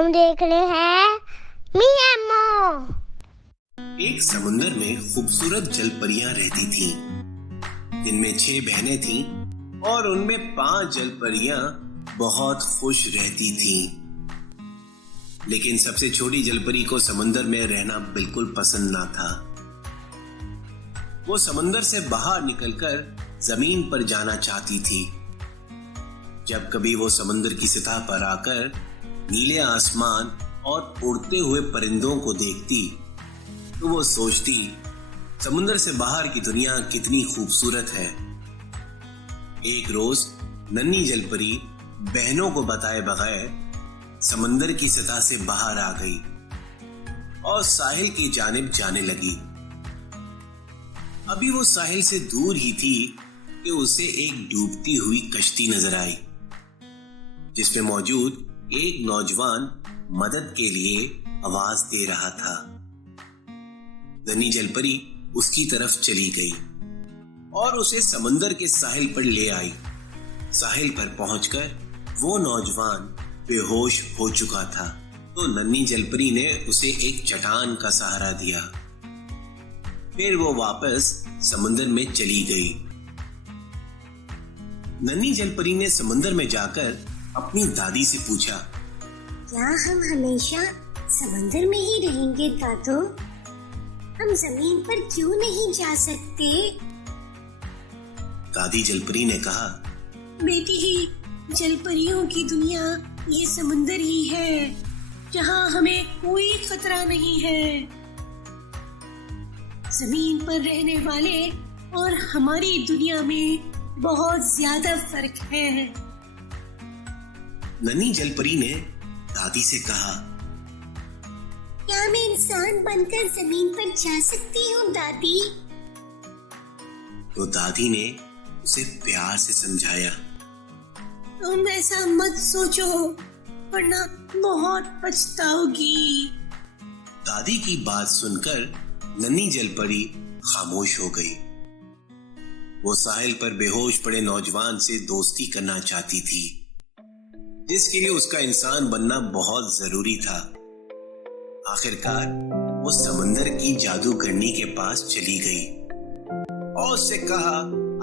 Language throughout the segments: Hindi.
हम देख रहे हैं मियामो। एक समुंदर में खूबसूरत जलपरियां रहती थीं, जिनमें 6 बहनें थीं और उनमें 5 जलपरियां बहुत खुश रहती थीं। लेकिन सबसे छोटी जलपरी को समुंदर में रहना बिल्कुल पसंद ना था। वो समुंदर से बाहर निकलकर जमीन पर जाना चाहती थी। जब कभी वो समुंदर की सतह पर आकर नीले आसमान और उड़ते हुए परिंदों को देखती, तो वो सोचती, समुंदर से बाहर की दुनिया कितनी खूबसूरत है। एक रोज नन्ही जलपरी बहनों को बताए बगैर समंदर की सतह से बाहर आ गई और साहिल की जानिब जाने लगी। अभी वो साहिल से दूर ही थी कि उसे एक डूबती हुई कश्ती नजर आई, जिसमें मौजूद एक नौजवान मदद के लिए आवाज दे रहा था। नन्ही जलपरी उसकी तरफ चली गई और उसे समंदर के साहिल पर ले आई। साहिल पर पहुंचकर वो नौजवान बेहोश हो चुका था, तो नन्ही जलपरी ने उसे एक चट्टान का सहारा दिया। फिर वो वापस समुंदर में चली गई। नन्ही जलपरी ने समुंदर में जाकर अपनी दादी से पूछा, क्या हम हमेशा समंदर में ही रहेंगे दादू? हम जमीन पर क्यों नहीं जा सकते? दादी जलपरी ने कहा, बेटी, जलपरियों की दुनिया ये समुंदर ही है, जहाँ हमें कोई खतरा नहीं है। जमीन पर रहने वाले और हमारी दुनिया में बहुत ज्यादा फर्क है। नन्ही जलपरी ने दादी से कहा, क्या मैं इंसान बनकर जमीन पर जा सकती हूँ दादी? तो दादी ने उसे प्यार से समझाया, तुम ऐसा मत सोचो, वरना बहुत पछताओगी। दादी की बात सुनकर नन्ही जलपरी खामोश हो गई। वो साहिल पर बेहोश पड़े नौजवान से दोस्ती करना चाहती थी, जिसके लिए उसका इंसान बनना बहुत जरूरी था। आखिरकार वो समंदर की जादूगरनी के पास चली गई और उससे कहा,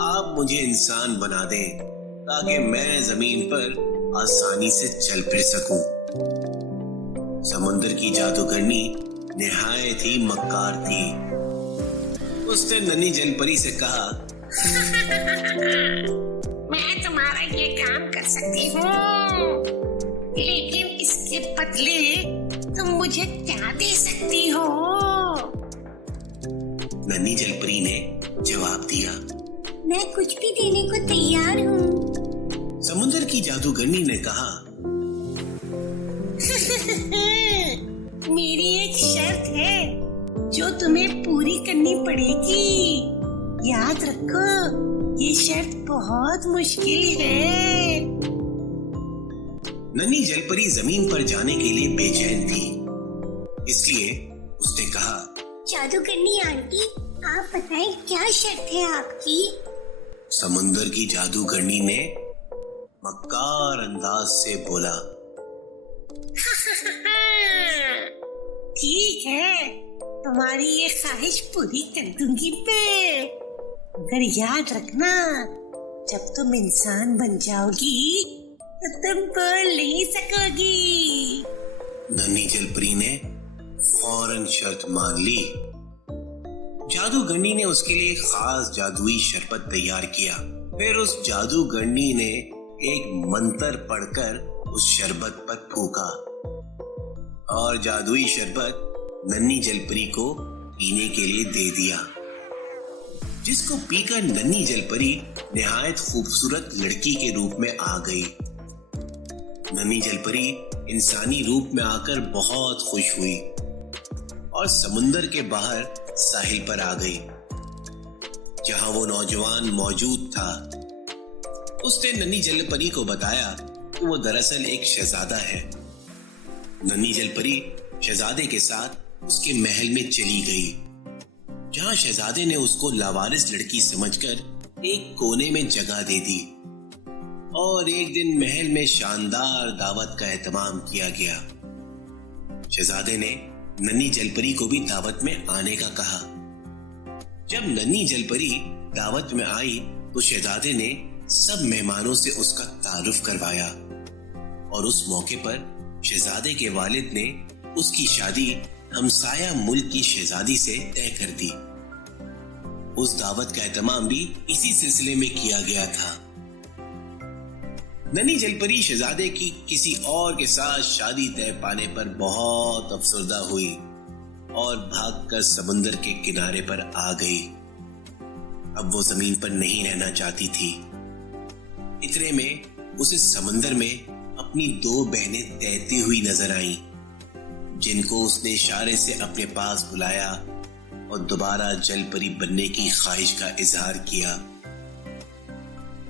आप मुझे इंसान बना दें ताकि मैं जमीन पर आसानी से चल फिर सकूं। समुंदर की जादूगरनी निहायत ही मक्कार थी। उसने नन्ही जलपरी से कहा, मैं तुम्हारा ये काम कर सकती हूँ, लेकिन इसके बदले तुम मुझे क्या दे सकती हो? नन्ही जलपरी ने जवाब दिया, मैं कुछ भी देने को तैयार हूँ। समुंदर की जादूगरनी ने कहा, मेरी एक शर्त है जो तुम्हें पूरी करनी पड़ेगी। याद रखो, ये शर्त बहुत मुश्किल है। नन्ही जलपरी जमीन पर जाने के लिए बेचैन थी, इसलिए उसने कहा, जादूगरनी आंटी, आप बताएं क्या शर्त है आपकी? समुंदर की जादूगरनी ने मक्कार अंदाज से बोला, ठीक है, तुम्हारी ये ख्वाहिश पूरी कर दूंगी मैं, मगर याद रखना, जब तुम इंसान बन जाओगी तो तुम बोल नहीं सकोगी। नन्ही जलपरी ने फौरन शर्त मान ली। जादूगरनी ने उसके लिए खास जादुई शरबत तैयार किया। फिर उस जादूगरनी ने एक मंत्र पढ़कर उस शरबत पर फूंका और जादुई शरबत नन्ही जलपरी को पीने के लिए दे दिया, जिसको पीकर नन्ही जलपरी निहायत खूबसूरत लड़की के रूप में आ गई। नन्ही जलपरी इंसानी रूप में आकर बहुत खुश हुई और समुंदर के बाहर साहिल पर आ गई, जहां वो नौजवान मौजूद था। उसने नन्ही जलपरी को बताया कि वो दरअसल एक शहजादा है। नन्ही जलपरी शहजादे के साथ उसके महल में चली गई, जहां शहजादे ने उसको लावारिस लड़की समझकर एक कोने में जगह दे दी और एक दिन महल में शानदार दावत का एहतमाम किया गया। शहजादे ने नन्ही जलपरी को भी दावत में आने का कहा। जब नन्ही जलपरी दावत में आई तो शहजादे ने सब मेहमानों से उसका तारुफ करवाया और उस मौके पर शहजादे के वालिद ने उसकी शादी हमसाया मुल्क की शहजादी से तय कर दी। उस दावत का एहतमाम भी इसी सिलसिले में किया गया था। नन्ही जलपरी शहजादे की किसी और के साथ शादी तय पाने पर बहुत अफसरदा हुई और भागकर समुंदर के किनारे पर आ गई। अब वो जमीन पर नहीं रहना चाहती थी। इतने में उसे समंदर में अपनी 2 बहनें तैरती हुई नजर आईं, जिनको उसने इशारे से अपने पास बुलाया और दोबारा जलपरी बनने की ख्वाहिश का इजहार किया।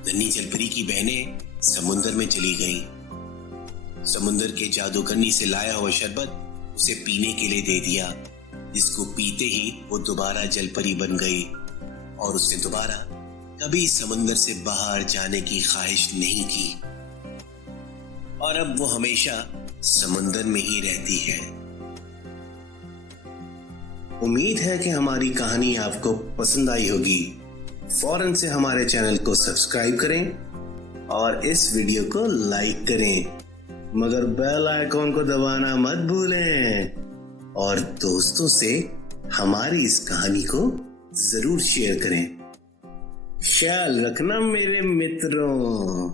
नन्ही जलपरी की बहनें समुंदर में चली गईं। समुंदर के जादूगरनी से लाया हुआ शरबत उसे पीने के लिए दे दिया, जिसको पीते ही वो दोबारा जलपरी बन गई और उसने दोबारा कभी समुंदर से बाहर जाने की ख्वाहिश नहीं की और अब वो हमेशा समुंदर में ही रहती है। उम्मीद है कि हमारी कहानी आपको पसंद आई होगी। फौरन से हमारे चैनल को सब्सक्राइब करें और इस वीडियो को लाइक करें, मगर बेल आइकॉन को दबाना मत भूलें और दोस्तों से हमारी इस कहानी को जरूर शेयर करें। ख्याल रखना मेरे मित्रों।